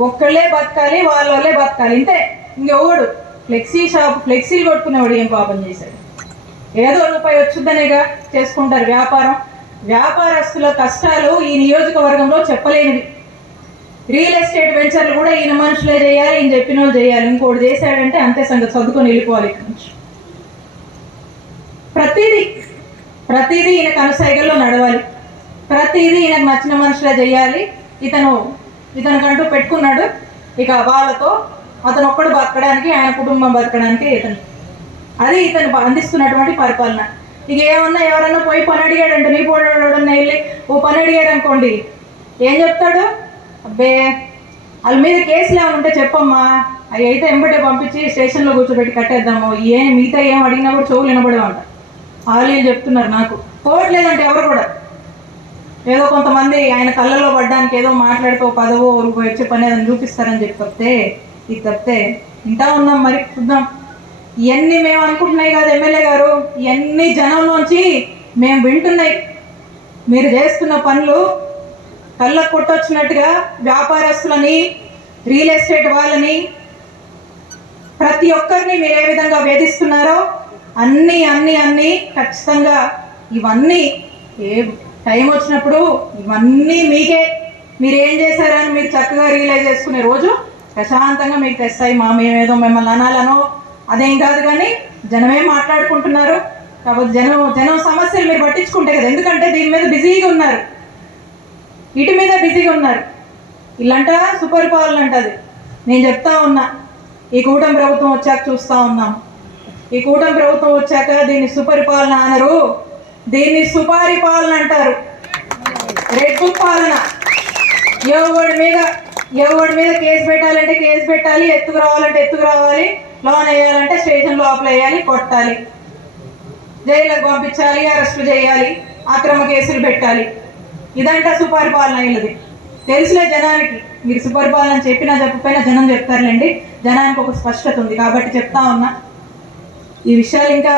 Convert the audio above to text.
ఒక్కళ్ళే బతకాలి వాళ్ళే బతకాలి. ఇంతే. ఇంకెవడు ఫ్లెక్సీ షాప్ ఫ్లెక్సీలు కొట్టుకునేవాడు ఏం పాపం చేశాడు? ఏదో రూపాయి వచ్చుద్దనేగా చేసుకుంటారు వ్యాపారం. వ్యాపారస్తుల కష్టాలు ఈ నియోజకవర్గంలో చెప్పలేనివి. రియల్ ఎస్టేట్ వెంచర్లు కూడా ఈయన మనుషులే చేయాలి ఈయన చెప్పిన వాళ్ళు చేయాలి. ఇంకోటి చేశాడంటే అంతే సంగతి చదువుకొని వెళ్ళిపోవాలి ఇక్కడ నుంచి. ప్రతిదీ ప్రతిదీ ఈయన కనసైగల్లో నడవాలి. ప్రతిదీ ఈయనకు నచ్చిన మనుషులే చేయాలి. ఇతను ఇతనికంటూ పెట్టుకున్నాడు. ఇక వాళ్ళతో అతను ఒక్కడు బతకడానికి ఆయన కుటుంబం బతకడానికి ఇతను. అది ఇతను అందిస్తున్నటువంటి పరిపాలన. ఇక ఏమన్నా ఎవరన్నా పోయి పని అడిగాడంటే నీ పోడన్నా వెళ్ళి ఓ పని అడిగాడు అనుకోండి. ఏం చెప్తాడు? అబ్బే వాళ్ళ మీద కేసులు ఏమంటే ఉంటే చెప్పమ్మా. అవి అయితే ఎంబటే పంపించి స్టేషన్లో కూర్చోబెట్టి కట్టేద్దాము. ఏం మిగతా ఏం అడిగినా కూడా చెవులు వినబడేవంట. వాళ్ళు చెప్తున్నారు నాకు. పోవట్లేదంటే ఎవరు కూడా. ఏదో కొంతమంది ఆయన కళ్ళలో పడ్డానికి ఏదో మాట్లాడుతూ పదవో రూపాయి వచ్చే పని ఏదైనా చూపిస్తారని చెప్పి తప్పితే ఇది తప్పితే ఇంటా ఉన్నాం మరి చూద్దాం. ఇవన్నీ మేము అనుకుంటున్నాయి కాదు ఎమ్మెల్యే గారు. ఇవన్నీ జనంలోంచి మేము వింటున్నాయి. మీరు చేస్తున్న పనులు కళ్ళకు కొట్టొచ్చినట్టుగా వ్యాపారస్తులని రియల్ ఎస్టేట్ వాళ్ళని ప్రతి ఒక్కరిని మీరు ఏ విధంగా వేధిస్తున్నారో అన్నీ అన్నీ అన్నీ ఖచ్చితంగా ఇవన్నీ ఏ టైం వచ్చినప్పుడు ఇవన్నీ మీకే. మీరు ఏం చేశారని మీరు చక్కగా రియలైజ్ చేసుకునే రోజు ప్రశాంతంగా మీకు తెస్తాయి మా మేమేదో మిమ్మల్ని అనాలనో అదేం కాదు కానీ జనమే మాట్లాడుకుంటున్నారు. కాబట్టి జనం జనం సమస్యలు మీరు పట్టించుకుంటే కదా ఎందుకంటే దీని మీద బిజీగా ఉన్నారు. ఇటు మీద బిజీగా ఉన్నారు. ఇల్లంట సుపరిపాలన అంటది నేను చెప్తా ఉన్నా ఈ కూటమి ప్రభుత్వం వచ్చాక చూస్తూ ఉన్నాం. ఈ కూటమి ప్రభుత్వం వచ్చాక దీన్ని సుపరిపాలన అనరు. దీన్ని సుపారి పాలన అంటారు. రెడ్ బుక్ పాలన. ఎవడి మీద ఎవడి మీద కేసు పెట్టాలంటే కేసు పెట్టాలి ఎత్తుకు రావాలంటే ఎత్తుకు రావాలి లోన్ వేయాలంటే స్టేషన్ లోపల వేయాలి కొట్టాలి. జైలుకు పంపించాలి అరెస్ట్ చేయాలి అక్రమ కేసులు పెట్టాలి. ఇదంట సుపరిపాలన వీళ్ళది. తెలుసులే జనానికి మీరు సుపరిపాలన చెప్పినా చెప్పకపోయినా జనం చెప్తారులేండి. జనానికి ఒక స్పష్టత ఉంది. కాబట్టి చెప్తా ఉన్నా. ఈ విషయాలు ఇంకా